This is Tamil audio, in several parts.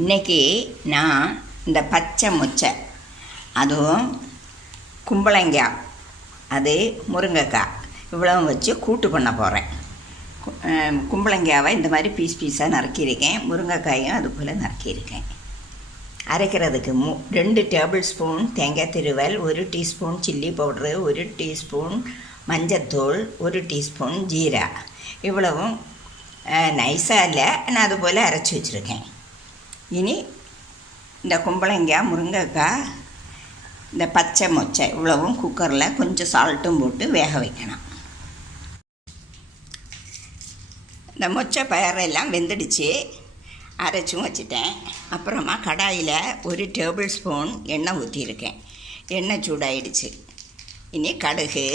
இன்றைக்கி நான் இந்த பச்சை மொச்சை அதுவும் கும்பளங்காய் அது முருங்கைக்காய் இவ்வளவு வச்சு கூட்டு பண்ண போகிறேன். கும்பளங்காவை இந்த மாதிரி பீஸ் பீஸாக நறுக்கியிருக்கேன். முருங்கைக்காயும் அது போல் நறுக்கியிருக்கேன். அரைக்கிறதுக்கு 2 டேபிள் ஸ்பூன் தேங்காய் திருவல், 1 டீஸ்பூன் சில்லி பவுட்ரு, 1 டீஸ்பூன் மஞ்சத்தூள், 1 டீஸ்பூன் ஜீரா. இவ்வளவும் நைஸாக இல்லை, நான் அது போல் அரைச்சி வச்சுருக்கேன். இனி இந்த கும்பளங்காய், முருங்கைக்காய், இந்த பச்சை மொச்சை இவ்வளவும் குக்கரில் கொஞ்சம் சால்ட்டும் போட்டு வேக வைக்கணும். இந்த மொச்சை பயிரெல்லாம் வெந்துடுச்சு, அரைச்சும் வச்சுட்டேன். அப்புறமா கடாயில் 1 டேபிள் ஸ்பூன் எண்ணெய் ஊற்றியிருக்கேன். எண்ணெய் சூடாயிடுச்சு. இனி கடுகு,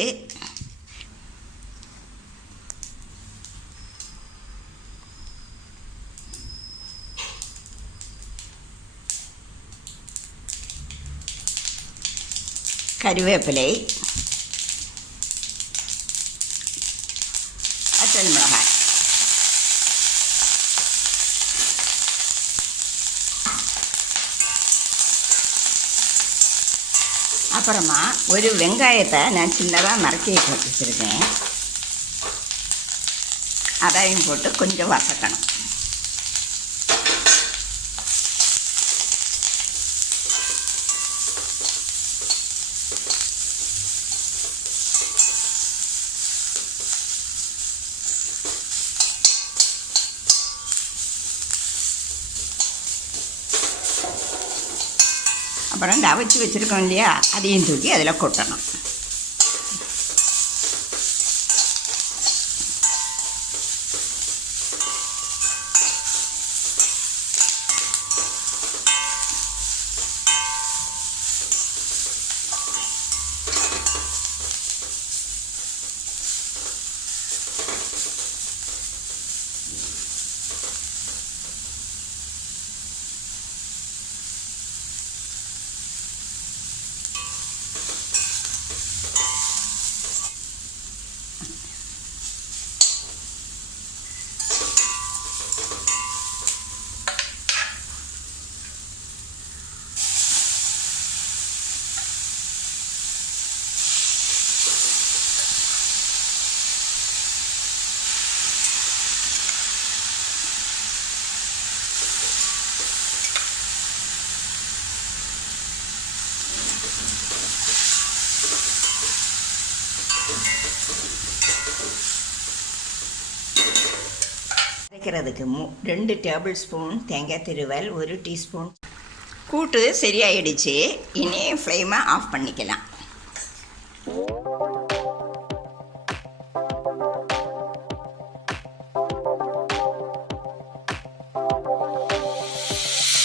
கறிவேப்பிலை, வத்தல் மிளகாய், அப்புறமா ஒரு வெங்காயத்தை நான் சின்னதாக நறுக்கி வச்சுருக்கேன். அதையும் போட்டு கொஞ்சம் வதக்கணும். அப்புறம் இந்த அவிச்சு வச்சுருக்கோம் இல்லையா, அதையும் தூக்கி அதில் கொட்டணும். அரைக்கிறதுக்கு 2 டேபிள் ஸ்பூன் தேங்காய் திருவல், 1 டீஸ்பூன். கூட்டு சரியாயிடுச்சு. இனி ஃப்ளேமை ஆஃப் பண்ணிக்கலாம்.